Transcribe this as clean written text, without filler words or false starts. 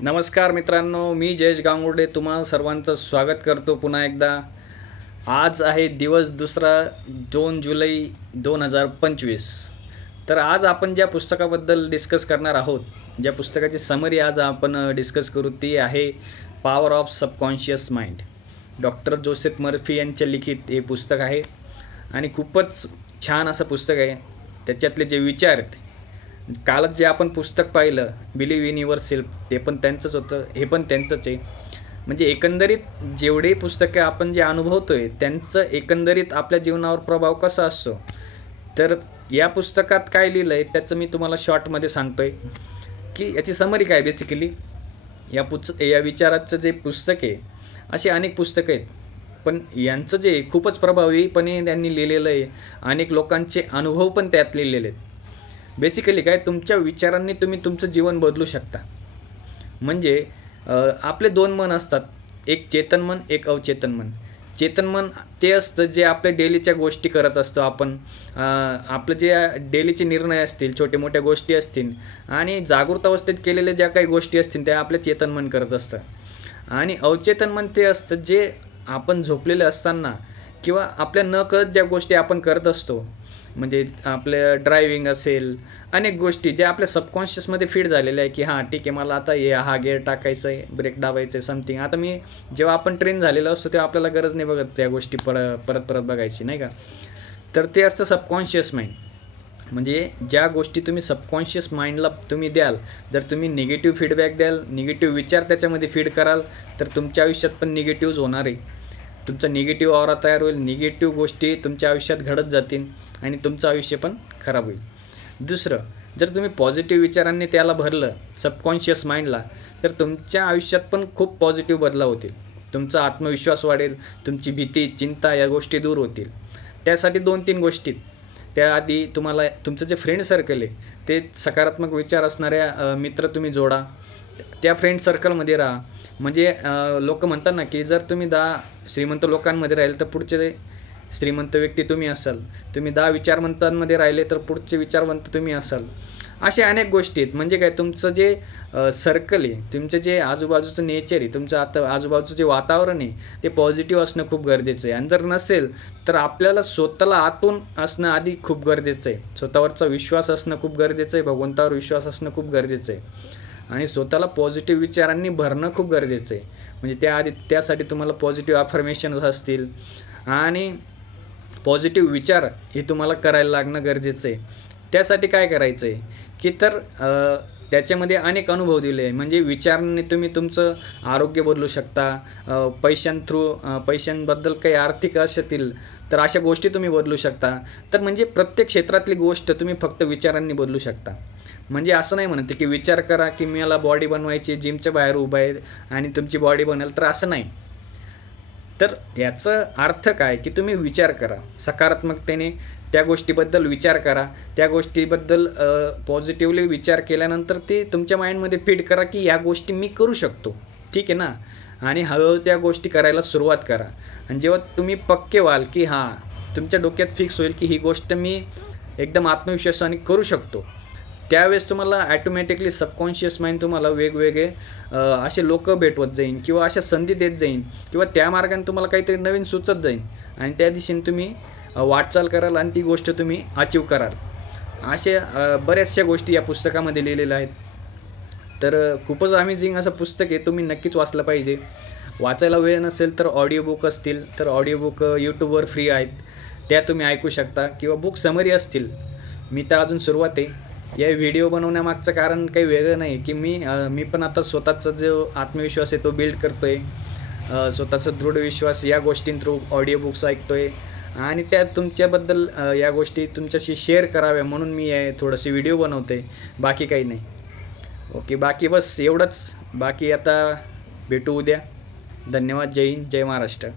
नमस्कार मित्रांनो, मी जयेश गांगुर्डे तुम्हा सर्वांचं स्वागत करतो पुन्हा एकदा. आज आहे दिवस दुसरा 2 जुलै 2025. तर आज आपण ज्या पुस्तकाबद्दल डिस्कस करणार आहोत, ज्या पुस्तकाची समरी आज आपण डिस्कस करू ती आहे power of subconscious mind. Doctor Joseph Murphy यांच्या लिखित हे पुस्तक आहे आणि खूपच छान असं पुस्तक आहे. त्याच्यातले जे विचार आहेत, कालच जे आपण पुस्तक पाहिलं बिलीव्ह इन युअर सेल्फ, ते पण त्यांचंच होतं, हे पण त्यांचंच आहे. म्हणजे एकंदरीत जेवढे पुस्तकं आपण जे अनुभवतोय त्यांचं एकंदरीत आपल्या जीवनावर प्रभाव कसा असतो. तर या पुस्तकात काय लिहिलं आहे त्याचं मी तुम्हाला शॉर्टमध्ये सांगतो आहे की याची समरी काय. बेसिकली या विचाराचं जे पुस्तक आहे, असे अनेक पुस्तकं आहेत, पण यांचं जे खूपच प्रभावीपणे त्यांनी लिहिलेलं आहे. अनेक लोकांचे अनुभव पण त्यात लिहिलेले आहेत. बेसिकली काय, तुमच्या विचारांनी तुम्ही तुमचं जीवन बदलू शकता. म्हणजे आपले दोन मन असतात, एक चेतन मन, एक अवचेतन मन. चेतन मन ते असतं जे आपल्या डेलीच्या गोष्टी करत असतो आपण. आपलं जे डेलीचे निर्णय असतील, छोटे मोठ्या गोष्टी असतील आणि जागृत अवस्थेत केलेल्या ज्या काही गोष्टी असतील त्या आपल्या चेतन मन करत असतं. आणि अवचेतन मन ते असतं जे आपण झोपलेले असताना किंवा आपल्या न कळत ज्या गोष्टी आपण करत असतो. म्हणजे आपल्या ड्रायव्हिंग असेल, अनेक गोष्टी ज्या आपल्या सबकॉन्शियसमध्ये फीड झालेल्या आहे की हां ठीक आहे, मला आता हा गेअर टाकायचा आहे, ब्रेक दाबायचं आहे, समथिंग. आता जेव्हा आपण ट्रेन झालेलो असतो तेव्हा आपल्याला गरज नाही बघत त्या गोष्टी परत परत बघायची, नाही का. तर ते असतं सबकॉन्शियस माइंड. म्हणजे ज्या गोष्टी तुम्ही सबकॉन्शियस माइंडला तुम्ही द्याल, जर तुम्ही निगेटिव्ह फीडबॅक द्याल, निगेटिव्ह विचार त्याच्यामध्ये फीड कराल, तर तुमच्या आयुष्यात पण निगेटिव्हच होणार आहे. तुमचा निगेटिव्ह ऑरा तयार होईल, निगेटिव्ह गोष्टी तुमच्या आयुष्यात घडत जातील आणि तुमचं आयुष्य पण खराब होईल. दुसरं, जर तुम्ही पॉझिटिव्ह विचारांनी त्याला भरलं सबकॉन्शियस माइंडला, तर तुमच्या आयुष्यात पण खूप पॉझिटिव्ह बदलाव होतील. तुमचा आत्मविश्वास वाढेल, तुमची भीती, चिंता या गोष्टी दूर होतील. त्यासाठी 2-3 गोष्टी. त्याआधी तुम्हाला तुमचं जे फ्रेंड सर्कल आहे ते सकारात्मक विचार असणाऱ्या मित्र तुम्ही जोडा, त्या फ्रेंड सर्कलमध्ये राहा. म्हणजे लोक म्हणतात ना की जर तुम्ही 10 श्रीमंत लोकांमध्ये राहिले तर पुढचे श्रीमंत व्यक्ती तुम्ही असाल. तुम्ही 10 विचारवंतांमध्ये राहिले तर पुढचे विचारवंत तुम्ही असाल. अशा अनेक गोष्टी आहेत. म्हणजे काय, तुमचं जे सर्कल आहे, तुमचं जे आजूबाजूचं नेचर आहे, तुमचं आता आजूबाजूचं जे वातावरण आहे ते पॉझिटिव्ह असणं खूप गरजेचं आहे. आणि जर नसेल तर आपल्याला स्वतःला आतून असणं आधी खूप गरजेचं आहे. स्वतःवरचा विश्वास असणं खूप गरजेचं आहे, भगवंतावर विश्वास असणं खूप गरजेचं आहे आणि स्वतःला पॉझिटिव्ह विचारांनी भरणं खूप गरजेचं आहे. म्हणजे त्यासाठी तुम्हाला पॉझिटिव्ह अफर्मेशन्स असतील आणि पॉझिटिव्ह विचार हे तुम्हाला करायला लागणं गरजेचं आहे. त्यासाठी काय करायचं आहे की तर त्याच्यामध्ये अनेक अनुभव दिले आहे. म्हणजे विचारांनी तुम्ही तुमचं आरोग्य बदलू शकता. पैशांबद्दल काही आर्थिक असतील तर अशा गोष्टी तुम्ही बदलू शकता. तर म्हणजे प्रत्येक क्षेत्रातली गोष्ट तुम्ही फक्त विचारांनी बदलू शकता. म्हणजे असं नाही म्हणते की विचार करा की मला बॉडी बनवायची, जिमच्या बाहेर उभा आहे आणि तुमची बॉडी बनेल, तर असं नाही. तर याचा अर्थ काय की तुम्ही विचार करा सकारात्मकतेने, त्या गोष्टीबद्दल विचार करा, त्या गोष्टीबद्दल पॉझिटिव्हली विचार केल्यानंतर ते तुमच्या माइंडमध्ये फीड करा की या गोष्टी मी करू शकतो, ठीक आहे ना. आणि हळूहळू त्या गोष्टी करायला सुरुवात करा. आणि जेव्हा तुम्ही पक्के व्हाल की हां, तुमच्या डोक्यात फिक्स होईल की ही गोष्ट मी एकदम आत्मविश्वासाने करू शकतो, त्यावेळेस तुम्हाला ॲटोमॅटिकली सबकॉन्शियस माइंड तुम्हाला वेगवेगळे असे लोक भेटवत जाईन किंवा अशा संधी देत जाईन किंवा त्या मार्गाने तुम्हाला काहीतरी नवीन सुचत जाईन आणि त्या दिशेने तुम्ही वाटचाल कराल आणि ती गोष्ट तुम्ही अचीव कराल. अशा बऱ्याचशा गोष्टी या पुस्तकामध्ये लिहिलेल्या आहेत. तर खूपच अमेझिंग असं पुस्तक आहे, तुम्ही नक्कीच वाचलं पाहिजे. वाचायला वेळ नसेल तर ऑडिओ बुक असतील तर ऑडिओ बुक यूट्यूबवर फ्री आहेत, त्या तुम्ही ऐकू शकता. किंवा बुक समरी असतील. मी तर अजून सुरुवात आहे. या व्हिडिओ बनवण्यामागचं कारण काही वेगळं नाही की मी पण आता स्वतःचा जो आत्मविश्वास आहे तो बिल्ड करतो आहे. स्वतःचा दृढ विश्वास या गोष्टीं थ्रू ऑडिओ बुक्स ऐकतो आहे आणि त्या तुमच्याबद्दल या गोष्टी तुमच्याशी शेअर कराव्या म्हणून मी थोडंसे व्हिडिओ बनवतो आहे, बाकी काही नाही. ओके, बाकी बस एवढंच. बाकी आता भेटू उद्या. धन्यवाद. जय हिंद, जय महाराष्ट्र.